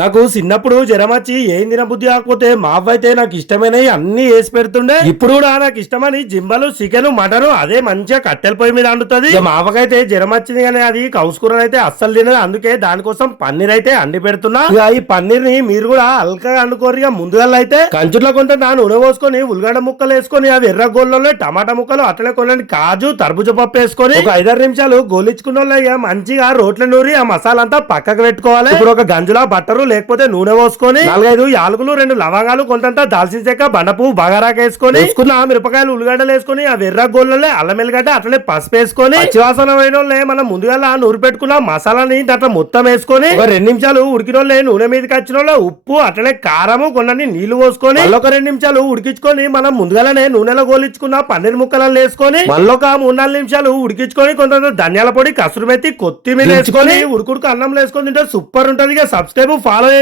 నాకు చిన్నప్పుడు జ్వరం వచ్చి ఏం తినబుద్ధి కాకపోతే మా అయితే నాకు ఇష్టమైనవి అన్ని వేసి పెడుతుండే. ఇప్పుడు కూడా నాకు ఇష్టమని జింబలు చికెన్ మటన్ అదే మంచిగా కట్టెల పొయ్యి మీద వండుతుంది మావకైతే మా అవ్వకైతే జ్వరం వచ్చింది కానీ అది కౌసుకూరలు అయితే అస్సలు తినదు. అందుకే దానికోసం పన్నీర్ అయితే అండి పెడుతున్నా. ఇక ఈ పన్నీర్ని మీరు కూడా అల్కగా అండుకోరు ఇక ముందుగా అయితే కంచుట్లో కొంత నా నూనె పోసుకొని ఉల్లిగడ్డ ముక్కలు వేసుకొని అవి ఎర్ర గోళ్ళలో టమాటా ముక్కలు అట్లనే కొన్ని కాజు తర్బుజ పప్పు వేసుకొని ఒక ఐదారు నిమిషాలు గోలిచ్చుకున్న వాళ్ళు ఇక మంచిగా రోట్ల నూరి ఆ మసాలా అంతా పక్కకు పెట్టుకోవాలి. ఇప్పుడు ఒక గంజులా బట్టరు లేకపోతే నూనె పోసుకొని నాలుగైదు యాలకులు రెండు లవంగాలు కొంతంత దాల్చిన చెక్క బండపు బగారాకు వేసుకొని వేసుకున్న. ఆ మిరపకాయలు ఉల్లిగడ్డలు వేసుకొని ఆ వెర్ర గోళ్ళలో అల్లం ఎల్లిగడ్డ అట్లనే పసుపు వేసుకొని పచ్చివాసన అయిన వాళ్ళే మనం ముందుగా నూరి పెట్టుకున్న మసాలాని దాంట్లో మొత్తం వేసుకొని ఒక రెండు నిమిషాలు ఉడికిన వాళ్ళే నూనె మీదకి వచ్చిన వాళ్ళే ఉప్పు అట్లనే కారము కొన్ని నీళ్ళు పోసుకొని ఒక రెండు నిమిషాలు ఉడికించుకొని మనం ముందుగానే నూనెలో గోలించుకున్న పన్నీర్ ముక్కలను వేసుకొని మళ్ళీ ఒక మూడు నాలుగు నిమిషాలు ఉడికించుకొని కొంత ధనియాల పొడి కసురు మెత్తి కొత్తిమీర వేసుకొని ఉడుకుడుకు అన్నం వేసుకొని తింటే సూపర్ ఉంటది. ఇక సబ్స్క్రైబ్ palo de